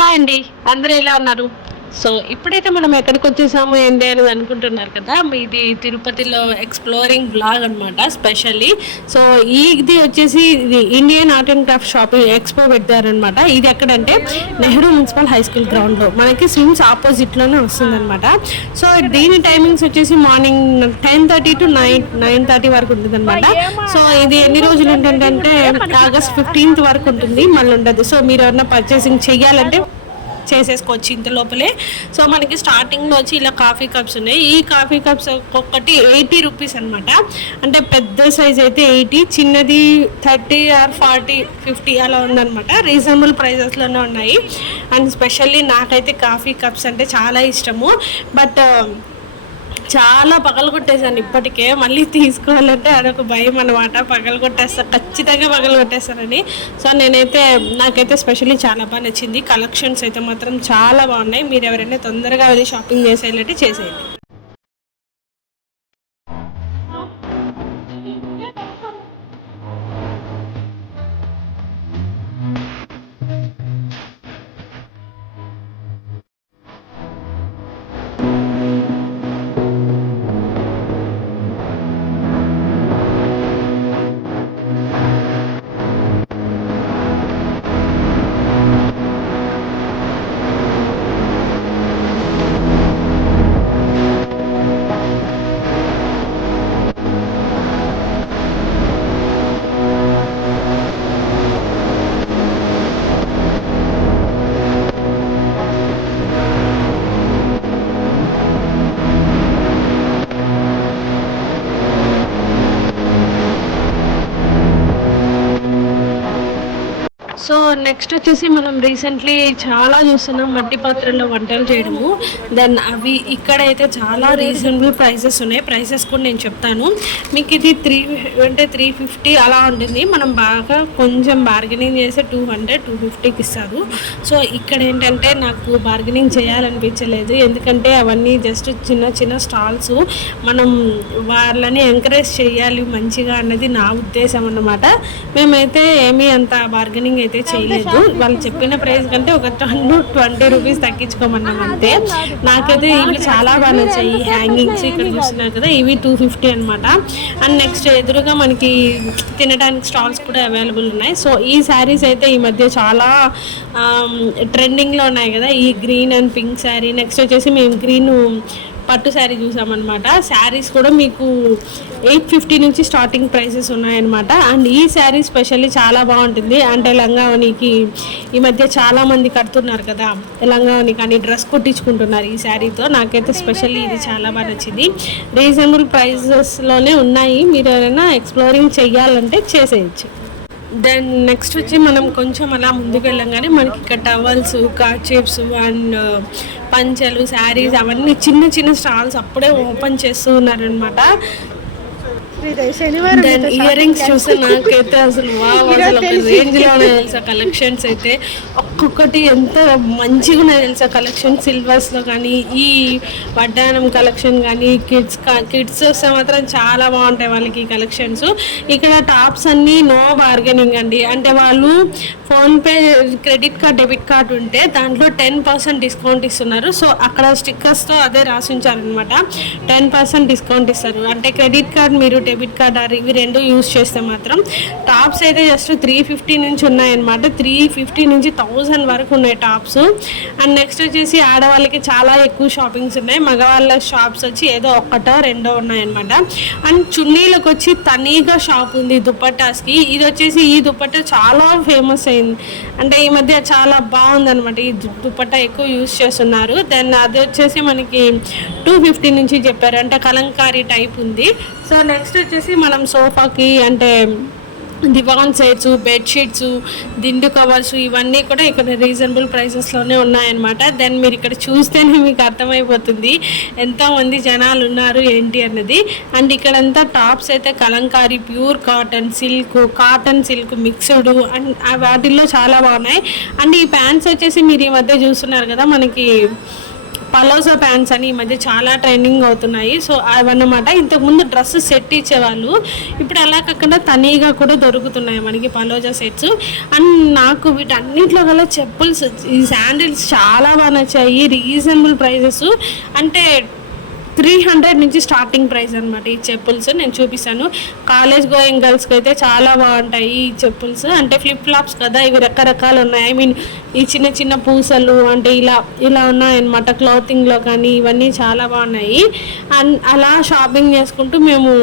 Hi అండి. అందరూ ఎలా ఉన్నారు? సో, ఇప్పుడైతే మనం ఎక్కడికి వచ్చేసాము ఏంటి అని అనుకుంటున్నారు కదా! ఇది తిరుపతిలో ఎక్స్‌ప్లోరింగ్ వ్లాగ్ అనమాట స్పెషల్లీ. సో, ఇది వచ్చేసి ఇది Indian art and craft shopping expo పెట్టారనమాట. ఇది ఎక్కడంటే నెహ్రూ మున్సిపల్ హై స్కూల్ గ్రౌండ్‌లో. మనకి స్విమ్స్ ఆపోజిట్‌లోనే వస్తుందనమాట. సో, దీని టైమింగ్స్ వచ్చేసి మార్నింగ్ 10:30 టు 9:30 వరకు ఉంటుందనమాట. సో, ఇది ఎన్ని రోజులు ఉంటుందంటే ఆగస్ట్ 15th వరకు ఉంటుంది. మళ్ళీ ఉండదు. సో, మీరు ఎవరైనా పర్చేసింగ్ చెయ్యాలంటే చేసేసుకోవచ్చు ఇంత లోపలే. సో మనకి స్టార్టింగ్లో వచ్చి ఇలా కాఫీ కప్స్ ఉన్నాయి. ఈ కాఫీ కప్స్ ఒక్కొక్కటి 80 రూపీస్ అనమాట. అంటే పెద్ద సైజ్ అయితే 80, చిన్నది 30 ఆర్ 40, 50 అలా ఉందన్నమాట. రీజనబుల్ ప్రైజెస్లోనే ఉన్నాయి. అండ్ స్పెషల్లీ నాకైతే కాఫీ కప్స్ అంటే చాలా ఇష్టము. బట్ చాలా పగలగొట్టేసాను ఇప్పటికే. మళ్ళీ తీసుకోవాలంటే అదొక భయం అనమాట. ఖచ్చితంగా పగలగొట్టేస్తానని. సో నాకైతే స్పెషల్లీ చాలా బాగా నచ్చింది. కలెక్షన్స్ అయితే మాత్రం చాలా బాగున్నాయి. మీరు ఎవరైనా తొందరగా వెళ్ళి షాపింగ్ చేసేయాలంటే చేసేయండి. సో నెక్స్ట్ వచ్చేసి మనం రీసెంట్లీ చాలా చూస్తున్నాం మట్టి పాత్రల్లో వంటలు చేయడము. దెన్ అవి ఇక్కడైతే చాలా రీజనబుల్ ప్రైసెస్ ఉన్నాయి. ప్రైసెస్ కూడా నేను చెప్తాను మీకు. ఇది 350 అలా ఉంటుంది. మనం బాగా కొంచెం బార్గెనింగ్ చేస్తే 200, 250కి ఇస్తారు. సో ఇక్కడ ఏంటంటే నాకు బార్గెనింగ్ చేయాలనిపించలేదు. ఎందుకంటే అవన్నీ జస్ట్ చిన్న చిన్న స్టాల్స్. మనం వాళ్ళని ఎంకరేజ్ చేయాలి మంచిగా అన్నది నా ఉద్దేశం అన్నమాట. మేమైతే ఏమీ అంత బార్గెనింగ్ అయితే చేయలేదు. వాళ్ళు చెప్పిన ప్రైస్ కంటే ఒక 20 రూపీస్ తగ్గించుకోమన్నాం అంతే. నాకైతే ఇవి చాలా బాగా నచ్చాయి. హ్యాంగింగ్స్ ఇక్కడ చూస్తున్నారు కదా, ఇవి 250 అనమాట. అండ్ నెక్స్ట్ ఎదురుగా మనకి తినడానికి స్టాల్స్ కూడా అవైలబుల్ ఉన్నాయి. సో ఈ శారీస్ అయితే ఈ మధ్య చాలా ట్రెండింగ్లో ఉన్నాయి కదా, ఈ green and pink sari. Next వచ్చేసి మేము గ్రీన్ పట్టు శారీ చూసామన్నమాట. శారీస్ కూడా మీకు 850 నుంచి స్టార్టింగ్ ప్రైసెస్ ఉన్నాయన్నమాట. అండ్ ఈ శారీ స్పెషల్లీ చాలా బాగుంటుంది. అంటే లంగావనికి ఈ మధ్య చాలామంది కడుతున్నారు కదా, లంగావని కానీ డ్రెస్ కుట్టించుకుంటున్నారు ఈ శారీతో. నాకైతే స్పెషల్లీ ఇది చాలా బాగా నచ్చింది. రీజనబుల్ ప్రైజెస్లోనే ఉన్నాయి. మీరు ఎవరైనా ఎక్స్ప్లోరింగ్ చెయ్యాలంటే చేసేయచ్చు. దెన్ నెక్స్ట్ వచ్చి మనం కొంచెం అలా ముందుకు వెళ్ళంగానే మనకి ఇక్కడ టవల్స్, కార్చిప్స్ అండ్ పంచలు, శారీస్ అవన్నీ చిన్న చిన్న స్టాల్స్ అప్పుడే ఓపెన్ చేస్తూ ఉన్నారనమాట. దెన్ ఇయర్ రింగ్స్ చూస్తే నాకైతే అసలు అసలు ఒక రేంజ్లో ఉన్నాయి తెలుసా కలెక్షన్స్ అయితే. ఒక్కొక్కటి ఎంత మంచిగా ఉన్నాయి తెలుసా కలెక్షన్. సిల్వర్స్లో కానీ, ఈ వడ్డానం కలెక్షన్ కానీ, కిడ్స్ వస్తే మాత్రం చాలా బాగుంటాయి వాళ్ళకి కలెక్షన్స్. ఇక్కడ టాప్స్ అన్నీ నో బార్గెనింగ్ అండి. అంటే వాళ్ళు PhonePe, credit card, debit card ఉంటే దాంట్లో 10% డిస్కౌంట్ ఇస్తున్నారు. సో అక్కడ స్టిక్కర్స్తో అదే రాసి ఉంచారనమాట. 10% డిస్కౌంట్ ఇస్తారు. అంటే క్రెడిట్ కార్డ్ మీరు డెబిట్ కార్డ్ ఇవి రెండు యూజ్ చేస్తే మాత్రం టాప్స్ అయితే జస్ట్ 350 నుంచి ఉన్నాయన్నమాట. 350 నుంచి 1000 వరకు ఉన్నాయి టాప్స్. అండ్ నెక్స్ట్ వచ్చేసి ఆడవాళ్ళకి చాలా ఎక్కువ షాపింగ్స్ ఉన్నాయి. మగవాళ్ళ షాప్స్ వచ్చి ఏదో ఒక్కటో రెండో ఉన్నాయన్నమాట. అండ్ చున్నీలకు వచ్చి తనీగా షాప్ ఉంది దుపట్టాస్కి. ఇది వచ్చేసి ఈ దుపట్టా చాలా ఫేమస్ అయింది. అంటే ఈ మధ్య చాలా బాగుందనమాట. ఈ దుపట్టా ఎక్కువ యూజ్ చేస్తున్నారు. దెన్ అది వచ్చేసి మనకి 250 నుంచి చెప్పారు. అంటే కలంకారీ టైప్ ఉంది. సో నెక్స్ట్ వచ్చేసి మనం సోఫాకి అంటే దివాన్ సెట్స్, బెడ్షీట్స్, దిండు కవర్స్ ఇవన్నీ కూడా ఇక్కడ రీజనబుల్ ప్రైసెస్లోనే ఉన్నాయన్నమాట. దెన్ మీరు ఇక్కడ చూస్తేనే మీకు అర్థమైపోతుంది ఎంతోమంది జనాలు ఉన్నారు ఏంటి అన్నది. అండ్ ఇక్కడంతా టాప్స్ అయితే Kalamkari, pure cotton silk mixed and వాటిల్లో చాలా బాగున్నాయి. అండ్ ఈ ప్యాంట్స్ వచ్చేసి మీరు ఈ మధ్య చూస్తున్నారు కదా, మనకి పలోజా ప్యాంట్స్ అని ఈ మధ్య చాలా ట్రెండింగ్ అవుతున్నాయి. సో అవన్నమాట. ఇంతకుముందు డ్రెస్ సెట్ ఇచ్చేవాళ్ళు, ఇప్పుడు అలా కాకుండా తనీగా కూడా దొరుకుతున్నాయి మనకి పలోజా సెట్స్. అండ్ నాకు వీటన్నిటిలో గల చెప్పుల్స్, ఈ శాండిల్స్ చాలా బాగా నచ్చాయి. రీజనబుల్ ప్రైజెస్, అంటే 300 నుంచి స్టార్టింగ్ ప్రైస్ అనమాట ఈ చెప్పుల్స్. నేను చూపిస్తాను. కాలేజ్ గోయింగ్ గర్ల్స్కి అయితే చాలా బాగుంటాయి ఈ చెప్పుల్స్. అంటే ఫ్లిప్ ఫ్లాప్స్ కదా, ఇవి రకరకాలు ఉన్నాయి. ఐ మీన్ ఈ చిన్న చిన్న పూసలు అంటే ఇలా ఉన్నాయన్నమాట క్లాతింగ్లో కానీ. ఇవన్నీ చాలా బాగున్నాయి. అండ్ అలా షాపింగ్ చేసుకుంటూ మేము,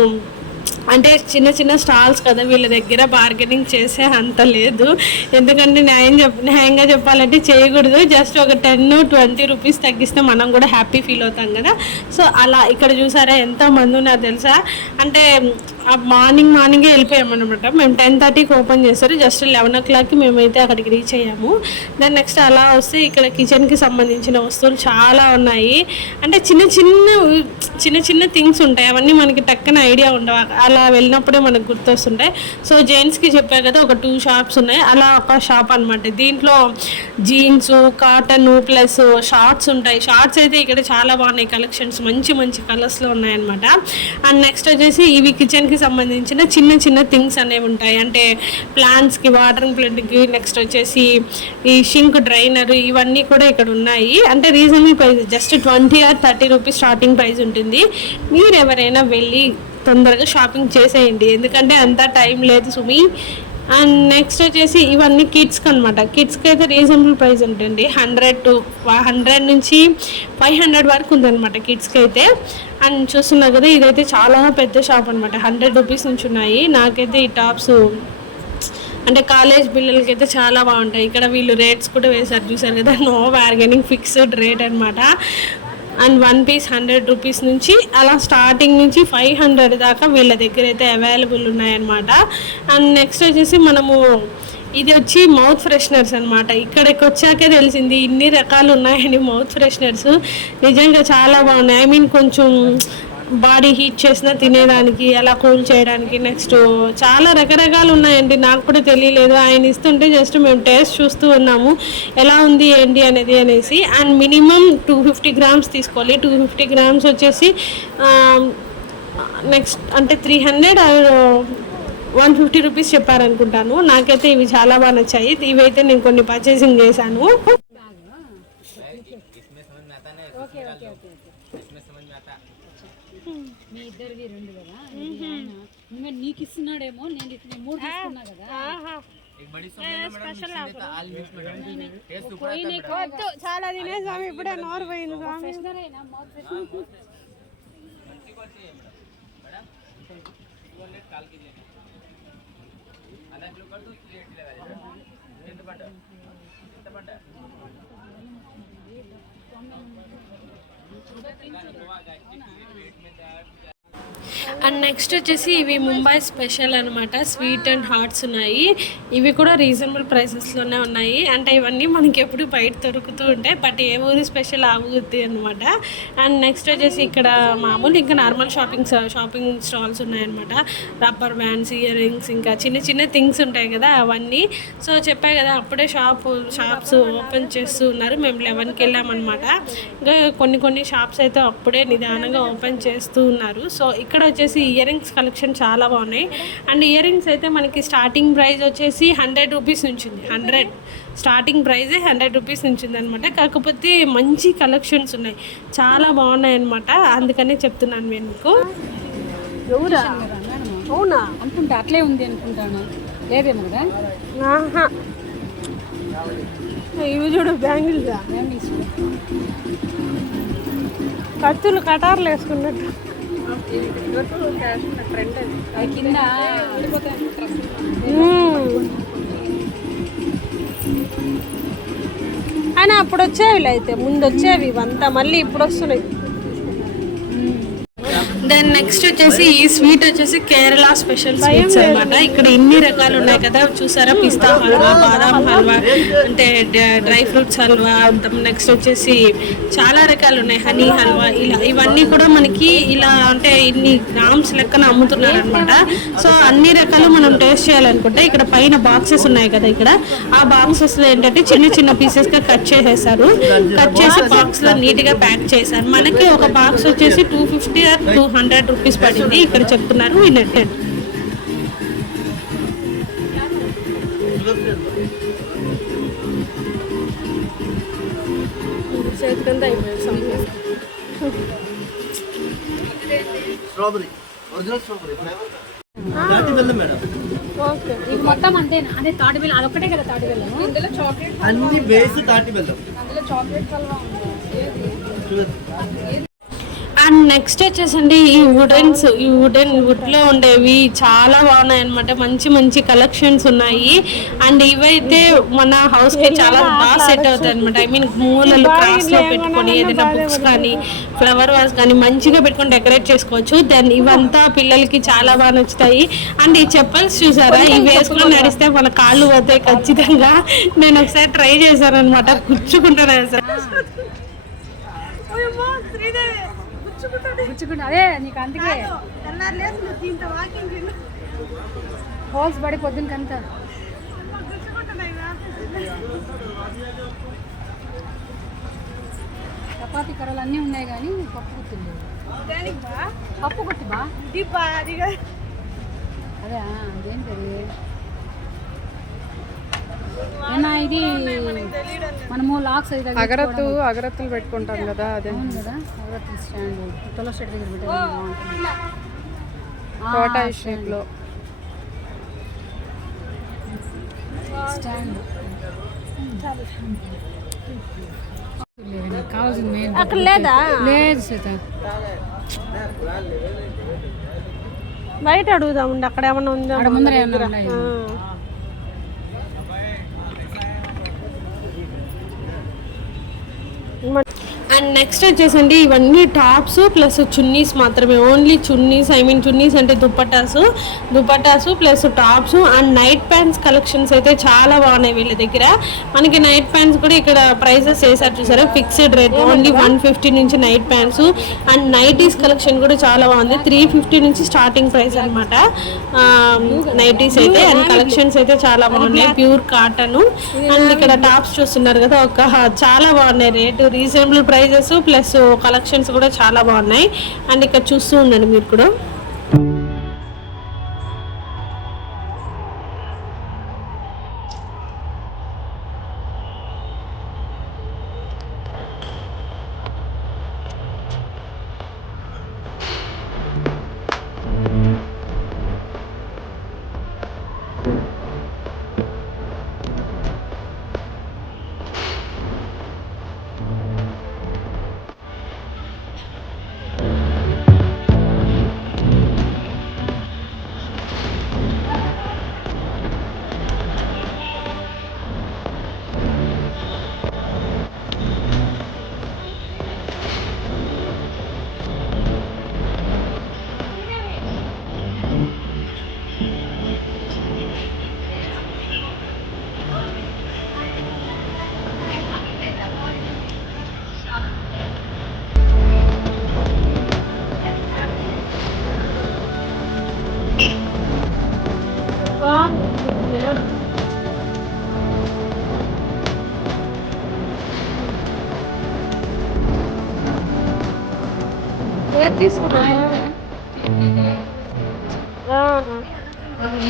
అంటే చిన్న చిన్న స్టాల్స్ కదా, వీళ్ళ దగ్గర బార్గెనింగ్ చేసే అంత లేదు. ఎందుకంటే న్యాయంగా చెప్పాలంటే చేయకూడదు. జస్ట్ ఒక 10-20 రూపీస్ తగ్గిస్తే మనం కూడా హ్యాపీ ఫీల్ అవుతాం కదా. సో అలా ఇక్కడ చూసారా ఎంతమంది ఉన్నారు తెలుసా. అంటే మార్నింగే వెళ్ళిపోయామన్నమాట. మేము 10:30కి ఓపెన్ చేస్తారు. జస్ట్ 11 o'clockకి మేమైతే అక్కడికి రీచ్ అయ్యాము. దాని నెక్స్ట్ అలా వస్తే ఇక్కడ కిచెన్కి సంబంధించిన వస్తువులు చాలా ఉన్నాయి. అంటే చిన్న చిన్న థింగ్స్ ఉంటాయి. అవన్నీ మనకి టక్కన ఐడియా ఉండవు, అలా వెళ్ళినప్పుడే మనకు గుర్తొస్తుంటాయి. సో జెంట్స్కి చెప్పా కదా, ఒక 2 షాప్స్ ఉన్నాయి. అలా ఒక షాప్ అనమాట. దీంట్లో జీన్స్, కాటన్ ప్లస్ షార్ట్స్ ఉంటాయి. షార్ట్స్ అయితే ఇక్కడ చాలా బాగున్నాయి కలెక్షన్స్, మంచి మంచి కలర్స్లో ఉన్నాయన్నమాట. అండ్ నెక్స్ట్ వచ్చేసి ఇవి కిచెన్కి సంబంధించిన చిన్న థింగ్స్ అనేవి ఉంటాయి. అంటే ప్లాంట్స్కి, వాటరింగ్ ప్లాంట్కి, నెక్స్ట్ వచ్చేసి ఈ షింక్ డ్రైనర్, ఇవన్నీ కూడా ఇక్కడ ఉన్నాయి. అంటే reasonable price, just 20 or 30 rupees starting price ఉంటుంది. మీరు ఎవరైనా వెళ్ళి తొందరగా షాపింగ్ చేసేయండి, ఎందుకంటే అంత టైం లేదు సుమి. అండ్ నెక్స్ట్ వచ్చేసి ఇవన్నీ కిడ్స్కి అనమాట. కిడ్స్కి అయితే రీజనబుల్ ప్రైస్ ఉంటుంది. 100 నుంచి 500 వరకు ఉందన్నమాట కిడ్స్కి అయితే. అండ్ చూస్తున్నారు కదా, ఇదైతే చాలా పెద్ద షాప్ అనమాట. 100 రూపీస్ నుంచి ఉన్నాయి. నాకైతే ఈ టాప్స్ అంటే కాలేజ్ పిల్లలకి అయితే చాలా బాగుంటాయి. ఇక్కడ వీళ్ళు రేట్స్ కూడా వేశారు, చూసారు కదా, నో బార్గెనింగ్, ఫిక్స్డ్ రేట్ అనమాట. అండ్ 1 పీస్ 100 రూపీస్ నుంచి అలా స్టార్టింగ్ నుంచి 500 దాకా వీళ్ళ దగ్గర అయితే అవైలబుల్ ఉన్నాయన్నమాట. అండ్ నెక్స్ట్ వచ్చేసి మనము ఇది వచ్చి మౌత్ ఫ్రెషనర్స్ అనమాట. ఇక్కడికి వచ్చాకే తెలిసింది ఇన్ని రకాలు ఉన్నాయని. మౌత్ ఫ్రెషనర్స్ నిజంగా చాలా బాగున్నాయి. ఐ మీన్ కొంచెం బాడీ హీట్ చేసినా తినేదానికి, అలా కూల్ చేయడానికి. నెక్స్ట్ చాలా రకరకాలు ఉన్నాయండి, నాకు కూడా తెలియలేదు. ఆయన ఇస్తుంటే జస్ట్ మేము టేస్ట్ చూస్తూ ఉన్నాము ఎలా ఉంది ఏంటి అనేసి. అండ్ మినిమం 250 grams తీసుకోవాలి. 250 grams వచ్చేసి నెక్స్ట్ అంటే 300 or 150 రూపీస్ చెప్పారనుకుంటాను. నాకైతే ఇవి చాలా బాగా నచ్చాయి. ఇవైతే నేను కొన్ని పర్చేసింగ్ చేశాను. మీ ఇద్దరివి 2 కదా, నీకు ఇస్తున్నాడేమో, నేను 3 తీసుకున్నా కదా. చాలా తినే స్వామి, ఇప్పుడే నోరు పోయింది స్వామి. అండ్ నెక్స్ట్ వచ్చేసి ఇవి ముంబై స్పెషల్ అనమాట. స్వీట్ అండ్ హాట్స్ ఉన్నాయి. ఇవి కూడా రీజనబుల్ ప్రైసెస్లోనే ఉన్నాయి. అంటే ఇవన్నీ మనకి ఎప్పుడు బయట దొరుకుతూ ఉంటాయి, బట్ ఏ ఊరి స్పెషల్ ఆగుద్ది అనమాట. అండ్ నెక్స్ట్ వచ్చేసి ఇక్కడ మామూలు ఇంకా నార్మల్ షాపింగ్ స్టాల్స్ ఉన్నాయన్నమాట. రబ్బర్ బ్యాండ్స్, ఇయర్ రింగ్స్, ఇంకా చిన్న థింగ్స్ ఉంటాయి కదా అవన్నీ. సో చెప్పాయి కదా, అప్పుడే షాప్స్ ఓపెన్ చేస్తూ ఉన్నారు. మేము 11కి వెళ్ళామన్నమాట. ఇంకా కొన్ని షాప్స్ అయితే అప్పుడే నిదానంగా ఓపెన్ చేస్తూ ఉన్నారు. సో ఇక్కడ వచ్చేసి ఇయర్ రింగ్స్ కలెక్షన్ చాలా బాగున్నాయి. అండ్ ఇయర్ రింగ్స్ అయితే మనకి స్టార్టింగ్ ప్రైస్ వచ్చేసి 100 రూపీస్ ఉంచింది. స్టార్టింగ్ ప్రైజే 100 రూపీస్ ఉంచింది అనమాట. కాకపోతే మంచి కలెక్షన్స్ ఉన్నాయి, చాలా బాగున్నాయి అనమాట. అందుకనే చెప్తున్నాను నేను మీకు. అవునా అనుకుంటా, అట్లే ఉంది అనుకుంటాను. లేదేమో కదా. ఇవి చూడు, బ్యాంగిల్స్, కత్తులు, కటార్లు వేసుకున్నట్టు. కింద అయినా అప్పుడు వచ్చేవి, అయితే ముందు వచ్చేవి ఇవంతా, మళ్ళీ ఇప్పుడు వస్తున్నాయి. దెన్ నెక్స్ట్ వచ్చేసి ఈ స్వీట్ వచ్చేసి కేరళ స్పెషల్ స్వీట్స్ అనమాట. ఇక్కడ ఎన్ని రకాలు ఉన్నాయి కదా చూసారా, పిస్తా హల్వా, బాదాం హల్వా, అంటే డ్రై ఫ్రూట్స్ హల్వా, నెక్స్ట్ వచ్చేసి చాలా రకాలు ఉన్నాయి, హనీ హల్వా, ఇలా ఇవన్నీ కూడా మనకి ఇలా అంటే ఇన్ని గ్రామ్స్ లెక్కన అమ్ముతున్నారు అనమాట. సో అన్ని రకాలు మనం టేస్ట్ చేయాలనుకుంటే ఇక్కడ పైన బాక్సెస్ ఉన్నాయి కదా, ఇక్కడ ఆ బాక్సెస్ లో ఏంటంటే చిన్న చిన్న పీసెస్ గా కట్ చేసేసారు. కట్ చేసి బాక్స్ లో నీట్ గా ప్యాక్ చేశారు. మనకి ఒక బాక్స్ వచ్చేసి 250 or 200 రూపీస్ పడింది ఇక్కడ చెప్తున్నారు. వినండి. ఇది మొత్తం అంతేనా? అంటే తాటి బెల్లం అదొక్కటే కదా తాటి బెల్లం, ఇందులో చాక్లెట్ అన్ని బేస్ తాటి బెల్లం, అందులో చాక్లెట్ హల్వా ఉంది. అండ్ నెక్స్ట్ వచ్చేసండి ఈ వుడ్ లో ఉండేవి చాలా బాగున్నాయి అనమాట. మంచి మంచి కలెక్షన్స్ ఉన్నాయి. అండ్ ఇవైతే మన హౌస్ కి చాలా బాగా సెట్ అవుతాయి అనమాట. ఐ మీన్ మూలలు క్రాస్ లో పెట్టుకొని ఏదైనా బుక్స్ కానీ ఫ్లవర్ వాస్ కానీ మంచిగా పెట్టుకొని డెకరేట్ చేసుకోవచ్చు. దెన్ ఇవంతా పిల్లలకి చాలా బాగా నచ్చుతాయి. అండ్ ఈ చెప్పల్స్ చూసారా, ఇవి వేసుకొని నడిస్తే మన కాళ్ళు పోతాయి ఖచ్చితంగా. నేను ఒకసారి ట్రై చేశాను అనమాట, గుచ్చుకుంటాను సార్. అదే నీకు అందుకే హోల్స్ పడి పొద్దున కంత చపాతీ కర్రలు అన్నీ ఉన్నాయి కానీ పప్పు గుర్తుంది. పప్పు గుర్తు బా అదే అదేంటి ఏనా ఇది మనము లాక్స్ అగరత్తులు పెట్టుకుంటాం కదా, అదే కదా అగరత్తులు స్టాండ్ తుల స్టేట్ దగ్గర పెట్టే కోటా షేప్ లో స్టాండ్ కావాల్సింది మెయిన్ అక్కడ లేదా? లేదు సీత, బయట అడుగుదాం అక్కడ ఏమన్నా ఉందా, అక్కడ ముందర ఏమన్నా ఉన్నాయి. అండ్ నెక్స్ట్ వచ్చేసండి ఇవన్నీ టాప్స్ ప్లస్ చున్నీస్ మాత్రమే, only chunnis. I mean chunnis అంటే dupattas plus tops. And night pants collections అయితే చాలా బాగున్నాయి వీళ్ళ దగ్గర. మనకి నైట్ ప్యాంట్స్ కూడా ఇక్కడ ప్రైసెస్ వేసారు చూసారా, ఫిక్స్డ్ రేట్ ఓన్లీ 150 నుంచి night pants. And nighties collection కూడా చాలా బాగుంది, 350 నుంచి స్టార్టింగ్ ప్రైస్ అనమాట నైటీస్ అయితే. అండ్ కలెక్షన్స్ అయితే చాలా బాగున్నాయి, ప్యూర్ కాటన్. అండ్ ఇక్కడ టాప్స్ చూస్తున్నారు కదా, చాలా బాగున్నాయి, rate reasonable prices plus collections కూడా చాలా బాగున్నాయి. అండ్ ఇక్కడ చూస్తూ ఉండండి మీరు కూడా.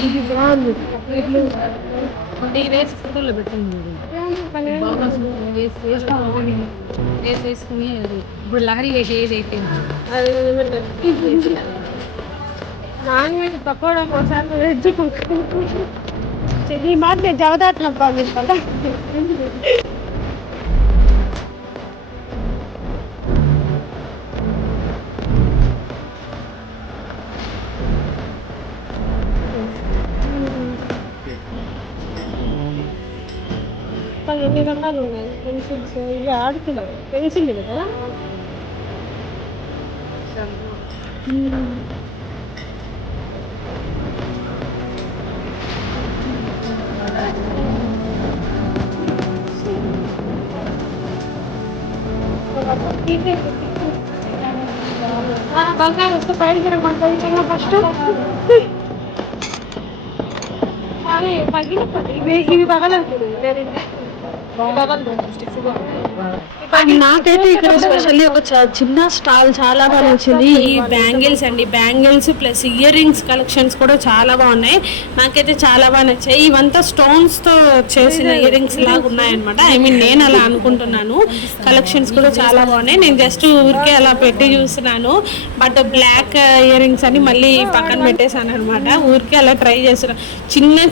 ఇది బాగుంది, వేసి ఫోటోలో పెట్టింది వేసుకుని ఇప్పుడు లహరి వేసి ఏజ్ అయిపోయింది. నాన్ వెజ్ పకోడా కోసం వెజ్ ఈ మాట నేను జవదాట్నప్ప మీరు కదా. ఎన్ని రకాలు ఉన్నాయి పెన్సిల్స్, ఇవి ఆడుతున్నాయి పెన్సిల్ కదా. బంగారు వస్తే బయట తిరగమంటుంది ఫస్ట్. అరే ఇవి పగలదు. నాకైతే ఇక్కడ స్పెషల్లీ ఒక చిన్న స్టాల్ చాలా బాగా నచ్చింది. ఈ బ్యాంగిల్స్ అండి, bangles plus ear rings collections కూడా చాలా బాగున్నాయి. నాకైతే చాలా బాగా నచ్చాయి. ఇవంతా స్టోన్స్ తో చేసిన ఇయర్ రింగ్స్ లాగా ఉన్నాయన్నమాట. ఐ మీన్ నేను అలా అనుకుంటున్నాను. కలెక్షన్స్ కూడా చాలా బాగున్నాయి. నేను జస్ట్ ఊరికే అలా పెట్టి చూస్తున్నాను. బట్ బ్లాక్ ఇయర్ రింగ్స్ అని మళ్ళీ పక్కన పెట్టేశాను అనమాట. ఊరికే అలా ట్రై చేస్తున్నాను.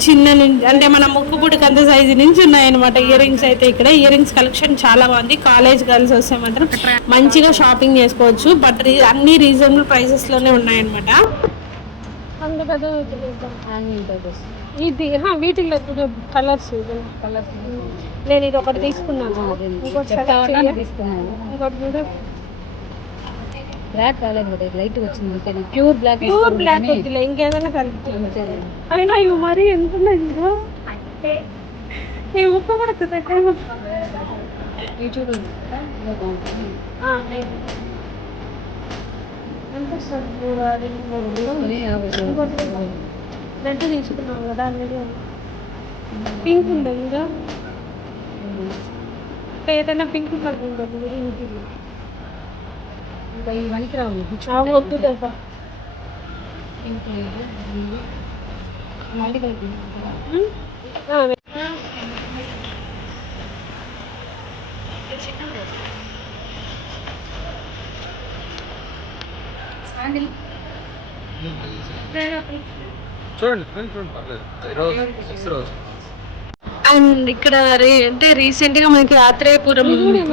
చిన్న అంటే మన ముక్కుపుడికి అంత సైజు నుంచి ఉన్నాయన్నమాట ఇయర్ రింగ్స్. అయితే ఇక్కడ ఇయర్ రింగ్స్ కలెక్షన్ చాలా బాగుంది. కాలేజ్ గర్ల్స్ వస్తే మాత్రం మంచిగా షాపింగ్ చేసుకోవచ్చు. బట్ అన్ని రీజనబుల్ ప్రైసెస్ లోనే ఉన్నాయన్నమాట. ఇది వీటిలో కలర్స్ నేను ఇది ఒకటి తీసుకున్నాను. బ్లాక్ కాలేదు, లైట్ వచ్చింది. ప్యూర్ బ్లాక్ వద్దులే, ఇంకేదైనా కలిపి. అయినా ఇవి మరీ ఎంత ఉన్నాయి. ఉప్పు కూడా రెడ్ తీసుకున్నాం కదా, పింక్ ఉంది ఇంకా ఏదైనా పింక్ కలర్ ఉంటుంది. ఇవన్నీ రావు, వద్దు కదా. చూడండి పర్లేదు. అండ్ ఇక్కడ అంటే రీసెంట్ గా మనకి ఆత్రేయపురం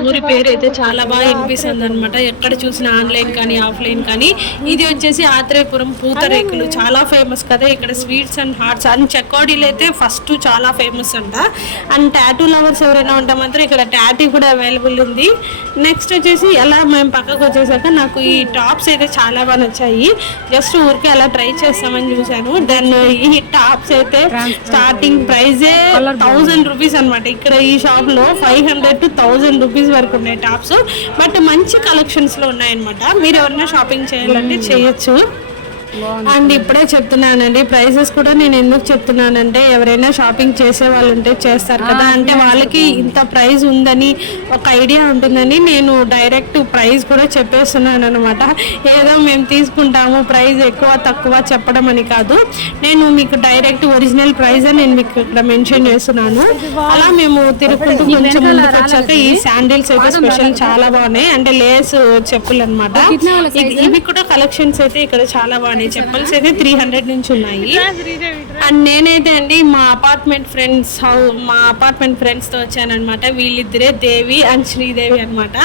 ఊరి పేరు అయితే చాలా బాగా వినిపిస్తుంది అనమాట. ఎక్కడ చూసిన ఆన్లైన్ కానీ ఆఫ్లైన్ కానీ. ఇది వచ్చేసి ఆత్రేయపురం పూతరేకులు చాలా ఫేమస్ కదా ఇక్కడ. స్వీట్స్ అండ్ హాట్స్ అండ్ చెకోడీలు అయితే ఫస్ట్ చాలా ఫేమస్ అంట. అండ్ టాటూ లవర్స్ ఎవరైనా ఉంటే మాత్రం ఇక్కడ టాటూ కూడా అవైలబుల్ ఉంది. నెక్స్ట్ వచ్చేసి ఎలా మేము పక్కకు వచ్చేసాక నాకు ఈ టాప్స్ అయితే చాలా బాగా నచ్చాయి. జస్ట్ ఊరికే అలా ట్రై చేస్తామని చూసాను. దెన్ ఈ టాప్స్ అయితే స్టార్టింగ్ ప్రైజే 1000 రూపీస్ అనమాట. ఇక్కడ ఈ షాప్ లో 500 to 1000 రూపీస్ వరకు ఉన్నాయి టాప్స్. బట్ మంచి కలెక్షన్స్ లో ఉన్నాయన్నమాట. మీరు ఎవరైనా షాపింగ్ చేయాలంటే చేయొచ్చు. అండ్ ఇప్పుడే చెప్తున్నానండి ప్రైసెస్ కూడా. నేను ఎందుకు చెప్తున్నానంటే ఎవరైనా షాపింగ్ చేసే వాళ్ళు ఉంటే చేస్తారు కదా, అంటే వాళ్ళకి ఇంత ప్రైస్ ఉందని ఒక ఐడియా ఉంటుందని నేను డైరెక్ట్ ప్రైస్ కూడా చెప్పేస్తున్నాను అనమాట. ఏదో మేము తీసుకుంటాము ప్రైస్ ఎక్కువ తక్కువ చెప్పడం అని కాదు. నేను మీకు డైరెక్ట్ ఒరిజినల్ ప్రైస్ నేను మీకు ఇక్కడ మెన్షన్ చేస్తున్నాను. అలా మేము తిరుగుకుంటూ కొంచెం ముందుకు వచ్చాక ఈ శాండిల్స్ అయితే స్పెషల్ చాలా బాగున్నాయి. అంటే లేస్ చెప్పులు అనమాట. ఇవి కూడా కలెక్షన్స్ అయితే ఇక్కడ చాలా బాగున్నాయి. చెప్పల్స్ అయితే 300 నుంచి ఉన్నాయి. అండ్ నేనైతే అండి మా అపార్ట్మెంట్ ఫ్రెండ్స్ తో వచ్చానమాట. వీళ్ళిద్దరే దేవి అండ్ శ్రీదేవి అనమాట.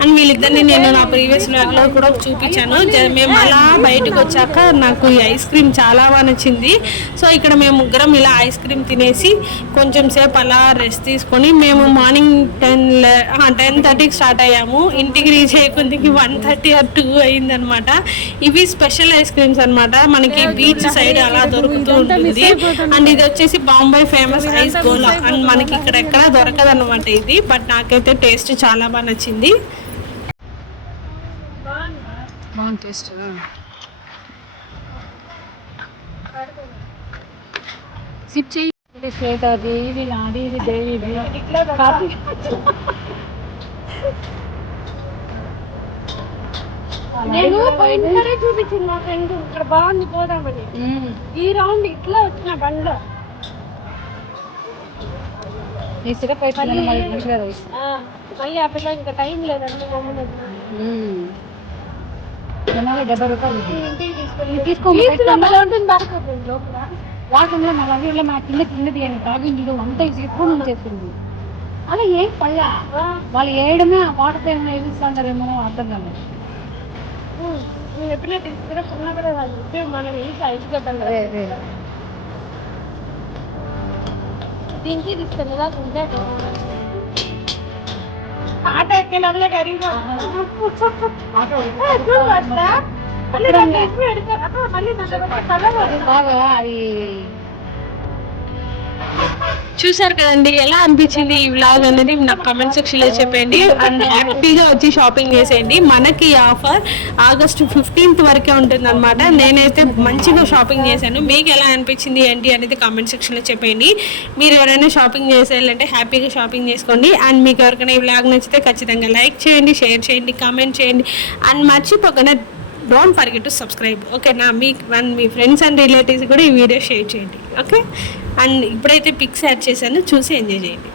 అండ్ వీళ్ళిద్దరిని నేను నా ప్రీవియస్ వ్లాగ్ లో కూడా చూపించాను. మేము అలా బయటకు వచ్చాక నాకు ఈ ఐస్ క్రీమ్ చాలా బాగా నచ్చింది. సో ఇక్కడ మేము ముగ్గురం ఇలా ఐస్ క్రీమ్ తినేసి కొంచెం సేపు అలా రెస్ట్ తీసుకొని మేము మార్నింగ్ 10:30కి స్టార్ట్ అయ్యాము. ఇంటికి రీచ్ అయ్యేకొందికి 1:30 or 2 అయిందనమాట. ఇవి స్పెషల్ ఐస్ క్రీమ్స్ అనమాట. మనకి బీచ్ సైడ్ అలా దొరుకుతూ ఉంటుంది. అండ్ ఇది వచ్చేసి Bombay famous ice Gola. And మనకి ఇక్కడ ఎక్కడ దొరకదు అనమాట ఇది. బట్ నాకైతే టేస్ట్ చాలా బాగా నచ్చింది. శ్వేతాదేవి నాది దేవి నేను పోయినసారి చూపించింది మా ఫ్రెండ్. ఇక్కడ బాగుంది పోదామని. ఈ రౌండ్ ఇట్లా వచ్చిన బండ్లో మళ్ళీ ఆ పిల్ల ఇంకా టైం లేదండి. 70 రూపాయలు వాటంలో మా లవ్యంలో మా కిందది అని తాగింది అంత ఎక్కువ చేస్తుంది. అలా ఏం పళ్ళ వాళ్ళు వేయడమే ఆ వాటర్ పైన వేసిస్తాంటారేమో అర్థం కాలేదు. మేము ఎప్పుడైనా తీసుకున్నా కూడా చెప్పి మనం వేసి ఐస్ కట్టాలి. దీనికి తీసుకెళ్ళదా ఉంటే ఆటో ఎక్కేలా బాగా అది చూసారు కదండి, ఎలా అనిపించింది ఈ వ్లాగ్ అనేది నాకు కామెంట్ సెక్షన్లో చెప్పండి. అండ్ హ్యాపీగా వచ్చి షాపింగ్ చేసేయండి. మనకి ఆఫర్ ఆగస్టు 15th వరకే ఉంటుంది అనమాట. నేనైతే మంచిగా షాపింగ్ చేశాను. మీకు ఎలా అనిపించింది ఏంటి అనేది కామెంట్ సెక్షన్లో చెప్పండి. మీరు ఎవరైనా షాపింగ్ చేసేయాలంటే హ్యాపీగా షాపింగ్ చేసుకోండి. అండ్ మీకు ఎవరికైనా ఈ వ్లాగ్ నచ్చితే ఖచ్చితంగా లైక్ చేయండి, షేర్ చేయండి, కామెంట్ చేయండి. అండ్ మర్చిపోకుండా డోంట్ ఫర్గెట్ టు సబ్స్క్రైబ్. ఓకేనా? మీ ఫ్రెండ్స్ అండ్ రిలేటివ్స్ కూడా ఈ వీడియో షేర్ చేయండి. ఓకే? అండ్ ఇప్పుడైతే పిక్స్ యాడ్ చేశాను, చూసి ఎంజాయ్ చేయండి.